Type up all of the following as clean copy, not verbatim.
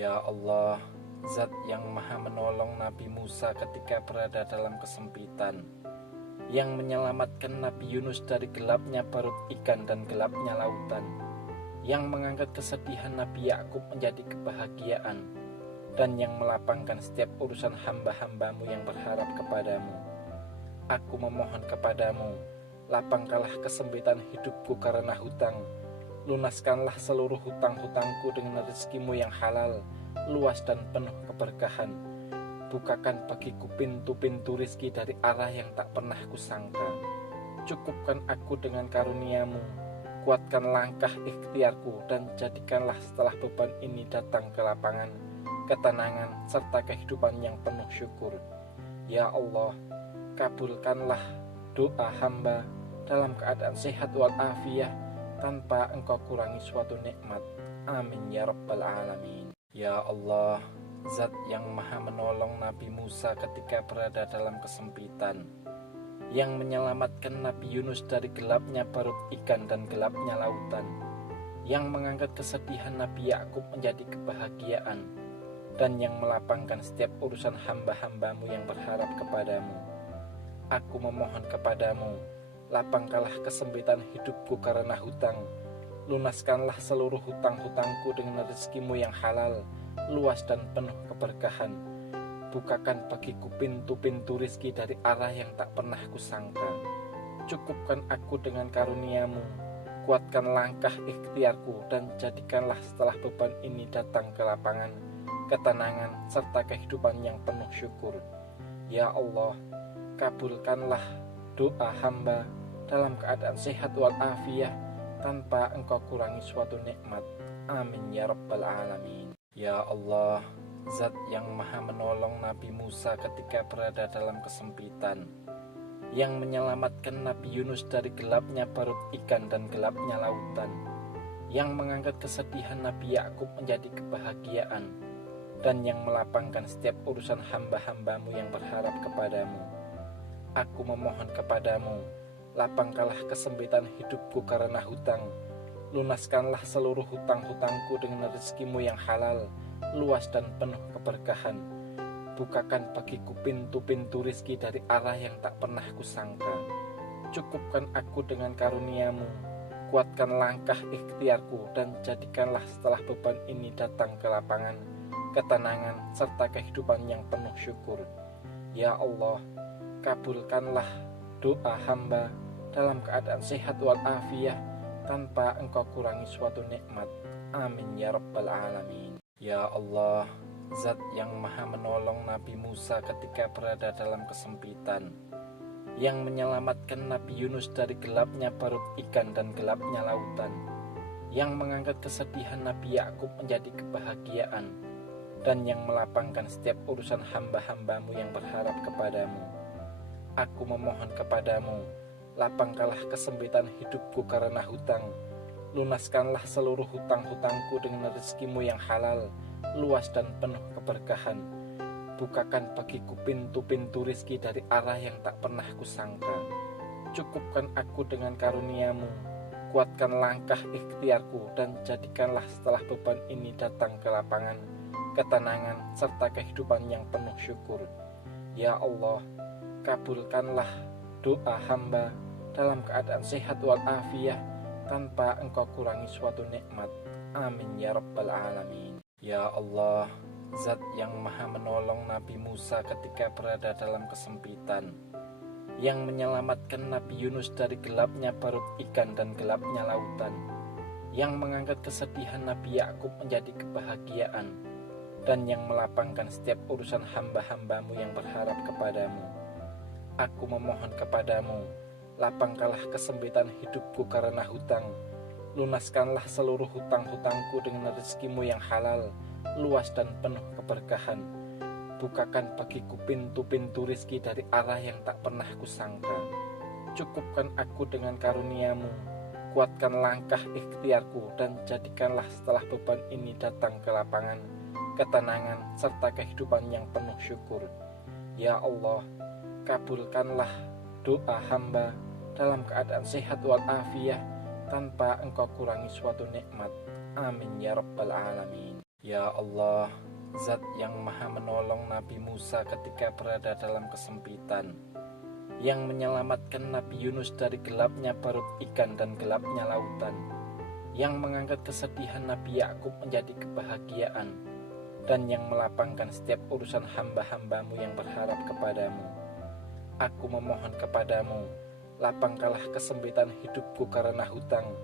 Ya Allah, Zat yang maha menolong Nabi Musa ketika berada dalam kesempitan, yang menyelamatkan Nabi Yunus dari gelapnya perut ikan dan gelapnya lautan, yang mengangkat kesedihan Nabi Yakub menjadi kebahagiaan, dan yang melapangkan setiap urusan hamba-hambamu yang berharap kepadamu. Aku memohon kepadamu, lapangkanlah kesempitan hidupku karena hutang. Lunaskanlah seluruh hutang-hutangku dengan rezekimu yang halal, luas dan penuh keberkahan. Bukakan bagiku pintu-pintu rizki dari arah yang tak pernah kusangka. Cukupkan aku dengan karuniamu, kuatkan langkah ikhtiarku, dan jadikanlah setelah beban ini datang ke lapangan, ketenangan, serta kehidupan yang penuh syukur. Ya Allah, kabulkanlah doa hamba dalam keadaan sehat walafiat, tanpa engkau kurangi suatu nikmat. Amin ya rabbal alamin. Ya Allah, Zat yang maha menolong Nabi Musa ketika berada dalam kesempitan, yang menyelamatkan Nabi Yunus dari gelapnya perut ikan dan gelapnya lautan, yang mengangkat kesedihan Nabi Yakub menjadi kebahagiaan, dan yang melapangkan setiap urusan hamba-hambamu yang berharap kepadamu. Aku memohon kepadamu, lapangkanlah kesempitan hidupku karena hutang. Lunaskanlah seluruh hutang-hutangku dengan rezekimu yang halal, luas dan penuh keberkahan. Bukakan bagiku pintu-pintu rizki dari arah yang tak pernah kusangka. Cukupkan aku dengan karuniamu, kuatkan langkah ikhtiarku, dan jadikanlah setelah beban ini datang ke lapangan, ketenangan, serta kehidupan yang penuh syukur. Ya Allah, kabulkanlah doa hamba dalam keadaan sehat walafiat, tanpa engkau kurangi suatu nikmat. Amin ya rabbal alamin. Ya Allah, Zat yang maha menolong Nabi Musa ketika berada dalam kesempitan, yang menyelamatkan Nabi Yunus dari gelapnya perut ikan dan gelapnya lautan, yang mengangkat kesedihan Nabi Yakub menjadi kebahagiaan, dan yang melapangkan setiap urusan hamba-hambamu yang berharap kepadamu. Aku memohon kepadamu, lapangkanlah kesempitan hidupku karena hutang. Lunaskanlah seluruh hutang-hutangku dengan rezekimu yang halal, luas dan penuh keberkahan. Bukakan bagiku pintu-pintu rizki dari arah yang tak pernah kusangka. Cukupkan aku dengan karuniamu, kuatkan langkah ikhtiarku, dan jadikanlah setelah beban ini datang ke lapangan, ketenangan, serta kehidupan yang penuh syukur. Ya Allah, kabulkanlah doa hamba dalam keadaan sehat walafiat, tanpa engkau kurangi suatu nikmat. Amin ya rabbal alamin. Ya Allah, Zat yang maha menolong Nabi Musa ketika berada dalam kesempitan, yang menyelamatkan Nabi Yunus dari gelapnya perut ikan dan gelapnya lautan, yang mengangkat kesedihan Nabi Yakub menjadi kebahagiaan, dan yang melapangkan setiap urusan hamba-hambamu yang berharap kepadamu. Aku memohon kepadamu, lapangkanlah kesempitan hidupku karena hutang. Lunaskanlah seluruh hutang-hutangku dengan rezekimu yang halal, luas dan penuh keberkahan. Bukakan bagiku pintu-pintu rizki dari arah yang tak pernah kusangka. Cukupkan aku dengan karuniamu, kuatkan langkah ikhtiarku, dan jadikanlah setelah beban ini datang ke lapangan, ketenangan, serta kehidupan yang penuh syukur. Ya Allah, kabulkanlah doa hamba dalam keadaan sehat walafiat, tanpa engkau kurangi suatu nikmat. Amin ya rabbal alamin. Ya Allah, Zat yang maha menolong Nabi Musa ketika berada dalam kesempitan, yang menyelamatkan Nabi Yunus dari gelapnya perut ikan dan gelapnya lautan, yang mengangkat kesedihan Nabi Yakub menjadi kebahagiaan, dan yang melapangkan setiap urusan hamba-hambamu yang berharap kepadamu. Aku memohon kepadamu, lapangkanlah kesempitan hidupku karena hutang. Lunaskanlah seluruh hutang-hutangku dengan rezekimu yang halal, luas dan penuh keberkahan. Bukakan bagiku pintu-pintu rizki dari arah yang tak pernah kusangka. Cukupkan aku dengan karuniamu, kuatkan langkah ikhtiarku, dan jadikanlah setelah beban ini datang ke lapangan, ketenangan, serta kehidupan yang penuh syukur. Ya Allah, kabulkanlah doa hamba dalam keadaan sehat walafiat, tanpa engkau kurangi suatu nikmat. Amin ya rabbal alamin. Ya Allah, Zat yang maha menolong Nabi Musa ketika berada dalam kesempitan, yang menyelamatkan Nabi Yunus dari gelapnya perut ikan dan gelapnya lautan, yang mengangkat kesedihan Nabi Yakub menjadi kebahagiaan, dan yang melapangkan setiap urusan hamba-hambamu yang berharap kepadamu. Aku memohon kepadamu, lapangkanlah kesempitan hidupku karena hutang.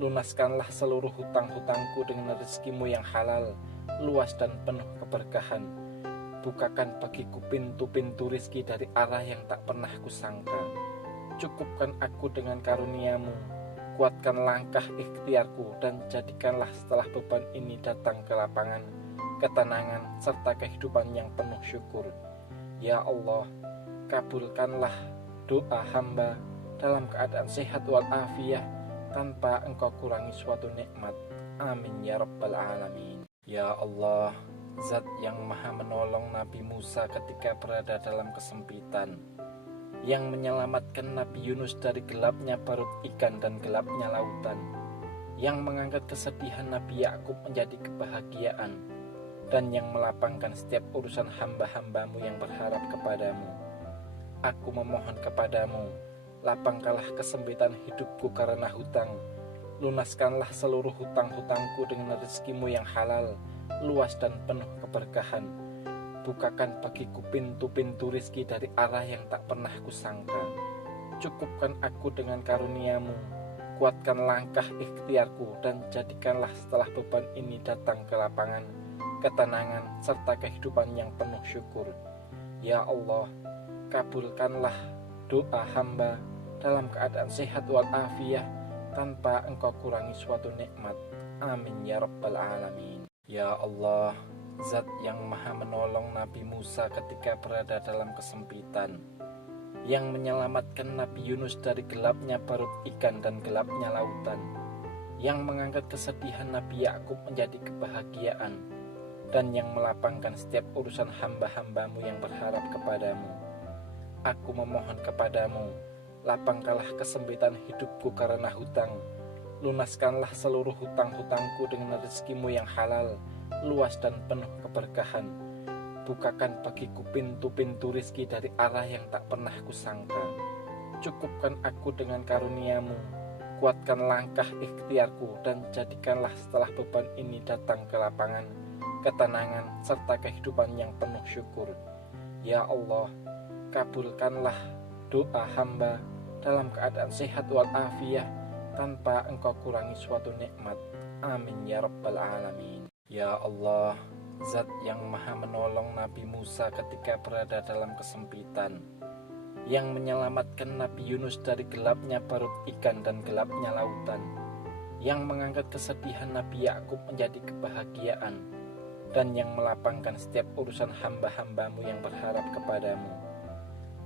Lunaskanlah seluruh hutang-hutangku dengan rezekimu yang halal, luas dan penuh keberkahan. Bukakan bagiku pintu-pintu rizki dari arah yang tak pernah kusangka. Cukupkan aku dengan karuniamu, kuatkan langkah ikhtiarku, dan jadikanlah setelah beban ini datang ke lapangan, ketenangan, serta kehidupan yang penuh syukur. Ya Allah, kabulkanlah doa hamba dalam keadaan sehat walafiat, tanpa engkau kurangi suatu nikmat. Amin ya rabbal alamin. Ya Allah, Zat yang maha menolong Nabi Musa ketika berada dalam kesempitan, yang menyelamatkan Nabi Yunus dari gelapnya perut ikan dan gelapnya lautan, yang mengangkat kesedihan Nabi Yakub menjadi kebahagiaan, dan yang melapangkan setiap urusan hamba-hambamu yang berharap kepadamu. Aku memohon kepadamu, lapangkanlah kesempitan hidupku karena hutang. Lunaskanlah seluruh hutang-hutangku dengan rezekimu yang halal, luas dan penuh keberkahan. Bukakan bagiku pintu-pintu rizki dari arah yang tak pernah kusangka. Cukupkan aku dengan karuniamu, kuatkan langkah ikhtiarku, dan jadikanlah setelah beban ini datang ke lapangan, ketenangan, serta kehidupan yang penuh syukur. Ya Allah, kabulkanlah doa hamba dalam keadaan sehat walafiat, tanpa engkau kurangi suatu nikmat. Amin ya rabbal alamin. Ya Allah, Zat yang maha menolong Nabi Musa ketika berada dalam kesempitan, yang menyelamatkan Nabi Yunus dari gelapnya perut ikan dan gelapnya lautan, yang mengangkat kesedihan Nabi Yakub menjadi kebahagiaan, dan yang melapangkan setiap urusan hamba-hambamu yang berharap kepadamu. Aku memohon kepadamu, lapangkanlah kesempitan hidupku karena hutang. Lunaskanlah seluruh hutang-hutangku dengan rezekimu yang halal, luas dan penuh keberkahan. Bukakan bagiku pintu-pintu rizki dari arah yang tak pernah kusangka. Cukupkan aku dengan karuniamu, kuatkan langkah ikhtiarku, dan jadikanlah setelah beban ini datang ke lapangan, ketenangan, serta kehidupan yang penuh syukur. Ya Allah, kabulkanlah doa hamba dalam keadaan sehat walafiat, tanpa engkau kurangi suatu nikmat. Amin ya rabbal alamin. Ya Allah, Zat yang maha menolong Nabi Musa ketika berada dalam kesempitan, yang menyelamatkan Nabi Yunus dari gelapnya perut ikan dan gelapnya lautan, yang mengangkat kesedihan Nabi Yakub menjadi kebahagiaan, dan yang melapangkan setiap urusan hamba-hambamu yang berharap kepadamu.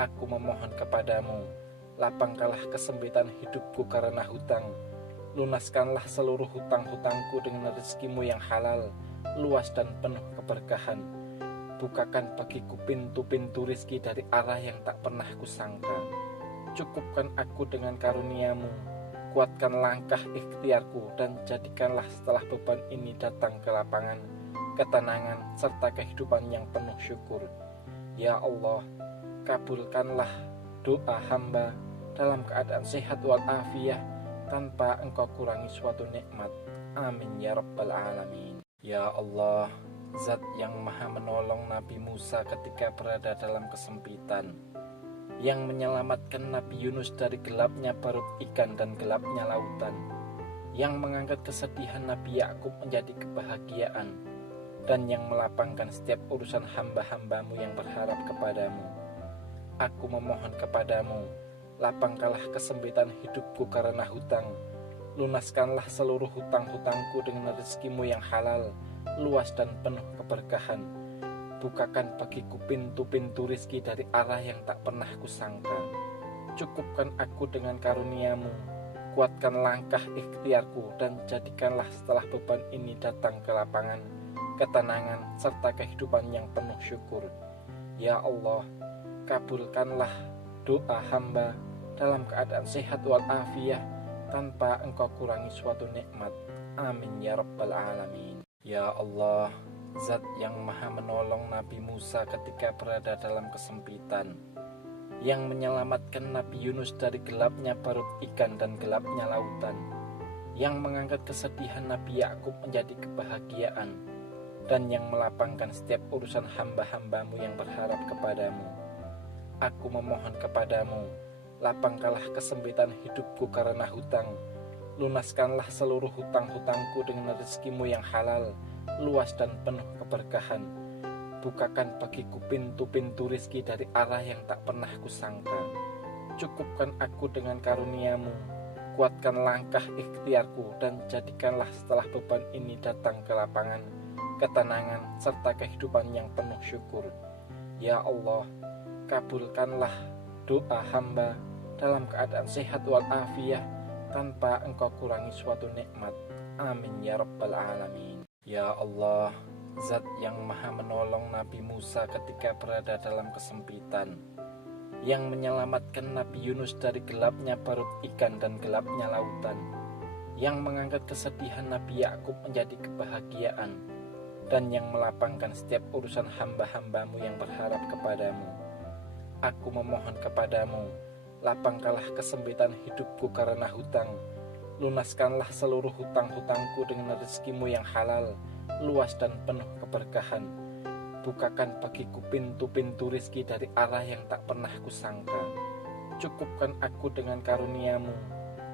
Aku memohon kepadamu, lapangkanlah kesempitan hidupku karena hutang. Lunaskanlah seluruh hutang-hutangku dengan rezekimu yang halal, luas dan penuh keberkahan. Bukakan bagiku pintu-pintu rizki dari arah yang tak pernah kusangka. Cukupkan aku dengan karuniamu, kuatkan langkah ikhtiarku, dan jadikanlah setelah beban ini datang ke lapangan, ketenangan, serta kehidupan yang penuh syukur. Ya Allah, kabulkanlah doa hamba dalam keadaan sehat walafiat, tanpa engkau kurangi suatu nikmat. Amin ya rabbal alamin. Ya Allah, Zat yang maha menolong Nabi Musa ketika berada dalam kesempitan, yang menyelamatkan Nabi Yunus dari gelapnya perut ikan dan gelapnya lautan, yang mengangkat kesedihan Nabi Yakub menjadi kebahagiaan, dan yang melapangkan setiap urusan hamba-hambamu yang berharap kepadamu. Aku memohon kepadamu, lapangkanlah kesempitan hidupku karena hutang. Lunaskanlah seluruh hutang-hutangku dengan rezekimu yang halal, luas dan penuh keberkahan. Bukakan bagiku pintu-pintu rizki dari arah yang tak pernah kusangka. Cukupkan aku dengan karuniamu, kuatkan langkah ikhtiarku, dan jadikanlah setelah beban ini datang ke lapangan, ketenangan, serta kehidupan yang penuh syukur. Ya Allah, kabulkanlah doa hamba dalam keadaan sehat walafiat, tanpa engkau kurangi suatu nikmat. Amin ya rabbal alamin. Ya Allah, Zat yang maha menolong Nabi Musa ketika berada dalam kesempitan, yang menyelamatkan Nabi Yunus dari gelapnya perut ikan dan gelapnya lautan, yang mengangkat kesedihan Nabi Yakub menjadi kebahagiaan, dan yang melapangkan setiap urusan hamba-hambamu yang berharap kepadamu. Aku memohon kepadamu, lapangkanlah kesempitan hidupku karena hutang, lunaskanlah seluruh hutang-hutangku dengan rezekimu yang halal, luas dan penuh keberkahan. Bukakan bagiku pintu-pintu rizki dari arah yang tak pernah kusangka. Cukupkan aku dengan karuniamu, kuatkan langkah ikhtiarku, dan jadikanlah setelah beban ini datang kelapangan, ketenangan, serta kehidupan yang penuh syukur. Ya Allah, kabulkanlah doa hamba dalam keadaan sehat walafiat tanpa engkau kurangi suatu nikmat. Amin ya rabbal alamin. Ya Allah, Zat yang maha menolong Nabi Musa ketika berada dalam kesempitan, yang menyelamatkan Nabi Yunus dari gelapnya perut ikan dan gelapnya lautan, yang mengangkat kesedihan Nabi Yakub menjadi kebahagiaan, dan yang melapangkan setiap urusan hamba-hambamu yang berharap kepadamu. Aku memohon kepadamu, lapangkanlah kesempitan hidupku karena hutang, lunaskanlah seluruh hutang-hutangku dengan rezekimu yang halal, luas dan penuh keberkahan. Bukakan bagiku pintu-pintu rizki dari arah yang tak pernah kusangka. Cukupkan aku dengan karuniamu,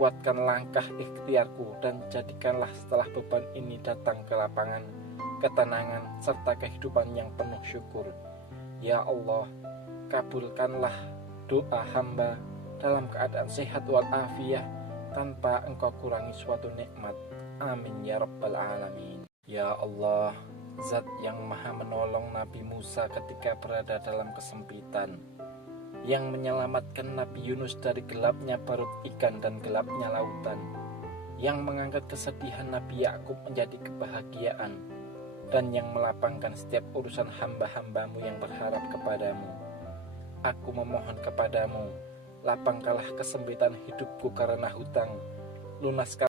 kuatkan langkah ikhtiarku, dan jadikanlah setelah beban ini datang kelapangan, ketenangan, serta kehidupan yang penuh syukur. Ya Allah, kabulkanlah doa hamba dalam keadaan sehat walafiat tanpa engkau kurangi suatu nikmat. Amin ya rabbal alamin. Ya Allah, Zat yang maha menolong Nabi Musa ketika berada dalam kesempitan, yang menyelamatkan Nabi Yunus dari gelapnya perut ikan dan gelapnya lautan, yang mengangkat kesedihan Nabi Yakub menjadi kebahagiaan, dan yang melapangkan setiap urusan hamba-hambamu yang berharap kepadamu. Aku memohon kepadamu, lapangkanlah kesempitan hidupku karena hutang, lunaskan